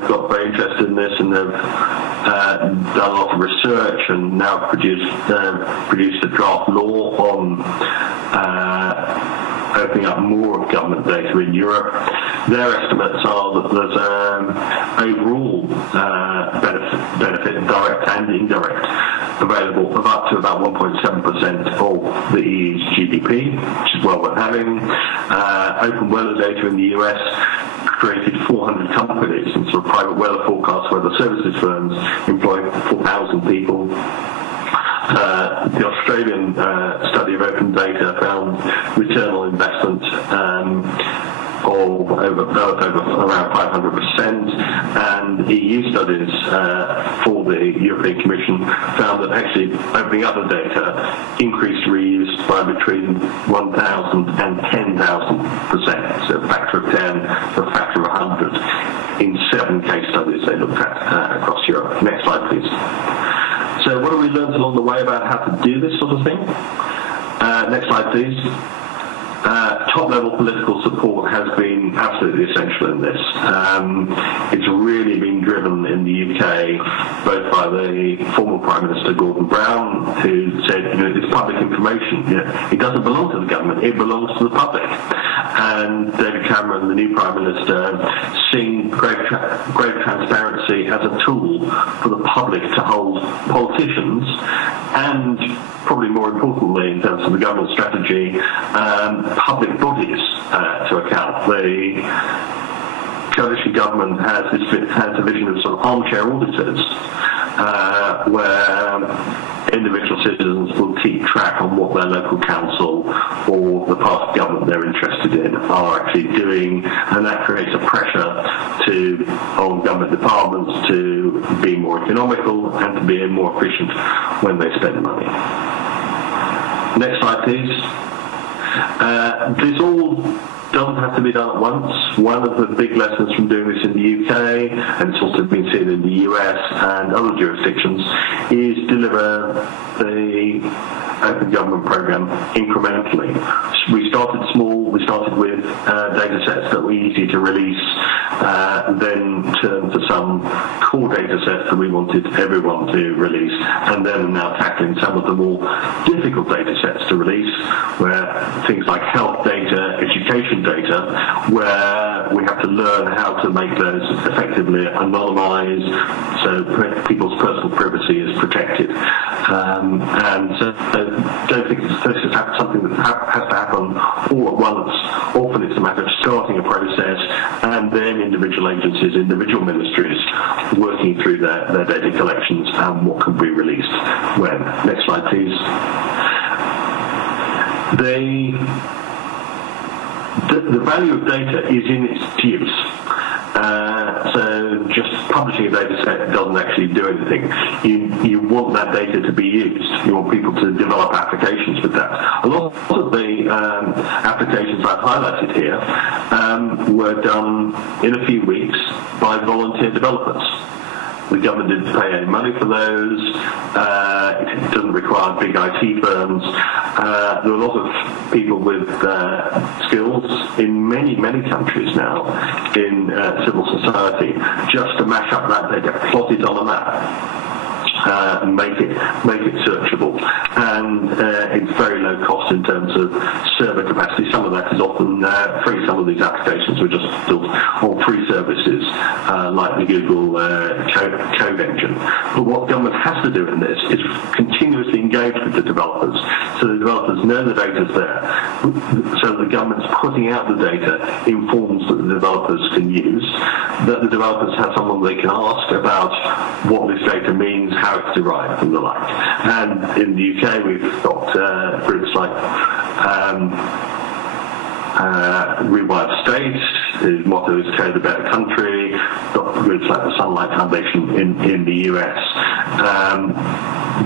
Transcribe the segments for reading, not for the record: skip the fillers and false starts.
have got very interested in this, and they've done a lot of research and now produced a draft law on opening up more of government data in Europe. Their estimates are that there's overall benefit, direct and indirect, available of up to about 1.7% of the EU's GDP, which is well worth having. Open weather data in the US created 400 companies, and sort of private weather forecast weather services firms employ 4,000 people. The Australian study of open data found return on investment of around 500%, and EU studies for the European Commission found that actually opening up the data increased reuse by between 1,000 and 10,000%, so a factor of 10 to a factor of 100 in 7 case studies they looked at across Europe. Next slide, please. So what have we learned along the way about how to do this sort of thing? Next slide, please. Top-level political support has been absolutely essential in this. It's really been driven in the UK both by the former Prime Minister Gordon Brown, who said, it's public information. It doesn't belong to the government, it belongs to the public. And David Cameron, the new Prime Minister, seeing great transparency as a tool for the public to hold politicians and, probably more importantly in terms of the government strategy, public bodies to account. The coalition government has a vision of sort of armchair auditors, where individual citizens will keep track on what their local council or the part of government they're interested in are actually doing, and that creates a pressure on government departments to be more economical and to be more efficient when they spend money. Next slide, please. This all doesn't have to be done at once. One of the big lessons from doing this in the UK, and it's also been seen in the US and other jurisdictions, is deliver the open government program incrementally. We started small, we started with data sets that were easy to release, then turned to some core data sets that we wanted everyone to release, and then now tackling some of the more difficult data sets to release, where things like health data, education data, where we have to learn how to make those effectively anonymized so people's personal privacy is protected. And so don't think this is something that has to happen all at once. Often it's a matter of starting a process and then individual agencies, individual ministries working through their data collections and what can be released when. Next slide, please. The value of data is in its use. So just publishing a data set doesn't actually do anything. You want that data to be used. You want people to develop applications with that. A lot of the applications I've highlighted here were done in a few weeks by volunteer developers. The government didn't pay any money for those. It doesn't require big IT firms. There are a lot of people with skills in many countries now in civil society just to mash up that data, plot it on a map, and make it searchable, and it's very low cost in terms of server capacity. Some of that is often free. Some of these applications were just built on free services like the Google Code Engine. But what government has to do in this is continuously engage with the developers, so the developers know the data's there, so the government's putting out the data in forms that the developers can use, that the developers have someone they can ask about what this data means, how it's derived and the like. And in the UK we've got groups like Rewired State, whose motto is Code a Better Country, got groups like the Sunlight Foundation in the US,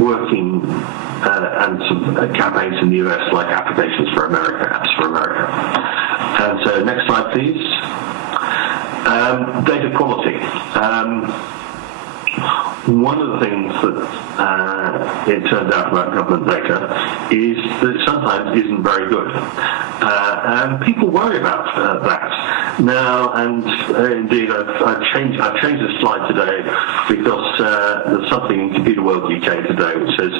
working and some campaigns in the US like Applications for America, Apps for America. And so next slide please. Data quality. One of the things that it turns out about government data is that it sometimes isn't very good. And people worry about that. Now, and indeed, I've changed the slide today because there's something in Computer World UK today which says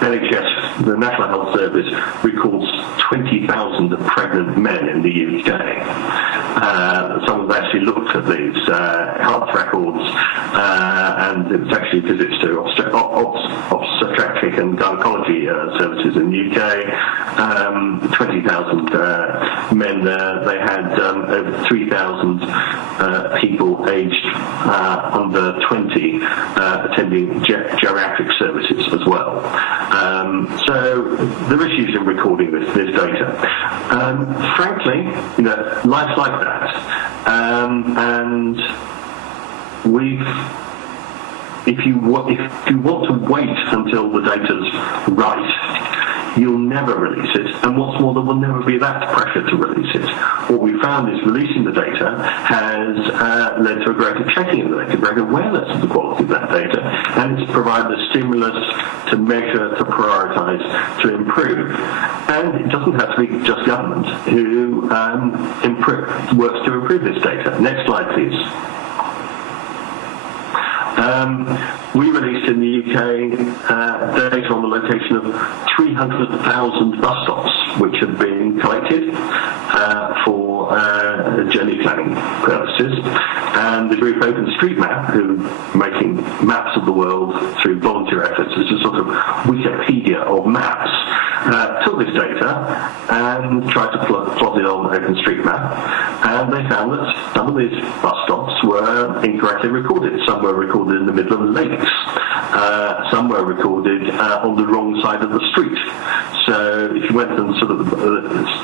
NHS, the National Health Service, records 20,000 pregnant men in the UK. Someone's actually looked at these health records, and it's actually visits to obstetric and gynecology services in the UK. 20,000 men there. They had over 3,000 people aged under 20 attending geriatric services as well. So there are issues in recording this data. Frankly, life's like that, and if you want to wait until the data's right, you'll never release it, and what's more, there will never be that pressure to release it. What we found is releasing the data has led to a greater checking of the data, greater awareness of the quality of that data, and it's provided a stimulus to measure, to prioritise, to improve. And it doesn't have to be just government who works to improve this data. Next slide, please. We released in the UK data on the location of 300,000 bus stops which have been collected for journey planning purposes. And the group OpenStreetMap, who are making maps of the world through volunteer efforts, is a sort of Wikipedia of maps, took this data and tried to plot it on OpenStreetMap, and they found that some of these bus stops were incorrectly recorded. Some were recorded in the middle of lakes. Some were recorded on the wrong side of the street. So if you went and sort of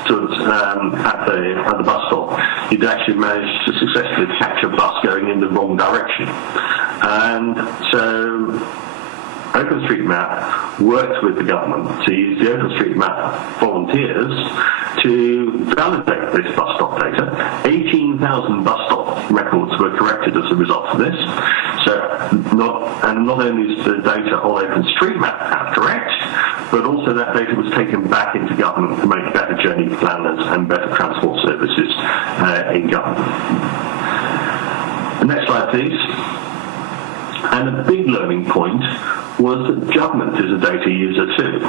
stood at the bus stop, you'd actually manage to successfully catch a bus going in the wrong direction. And so OpenStreetMap worked with the government to use the OpenStreetMap volunteers to validate this bus stop data. 18,000 bus stop records were corrected as a result of this. So not only is the data on OpenStreetMap correct, but also that data was taken back into government to make better journey planners and better transport services in government. The next slide, please. And a big learning point was that government is a data user too.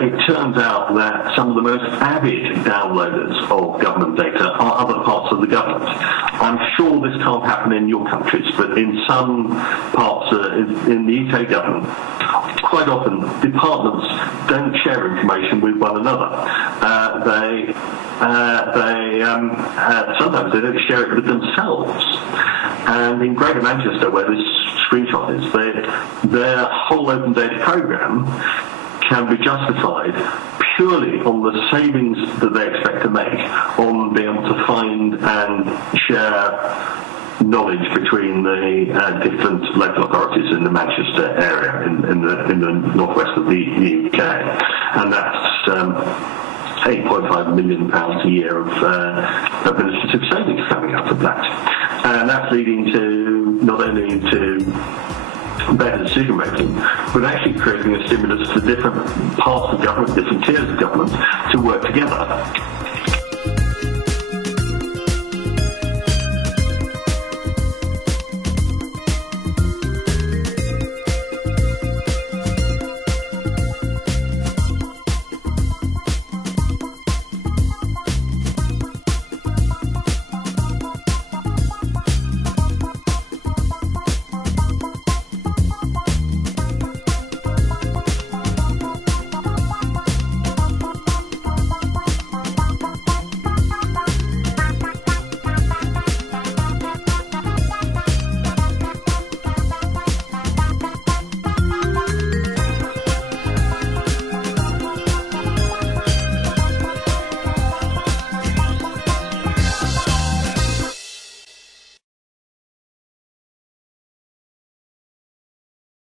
It turns out that some of the most avid downloaders of government data are other parts of the government. I'm sure this can't happen in your countries, but in some parts in the UK government, quite often departments don't share information with one another. Sometimes they don't share it with themselves. And in Greater Manchester, where this screenshot is, their whole open data program can be justified purely on the savings that they expect to make on being able to find and share knowledge between the different local authorities in the Manchester area, in the northwest of the UK, and that's £8.5 million a year of administrative savings coming out of that, and that's leading to not only to better decision making, but actually creating a stimulus for different parts of government, different tiers of government to work together.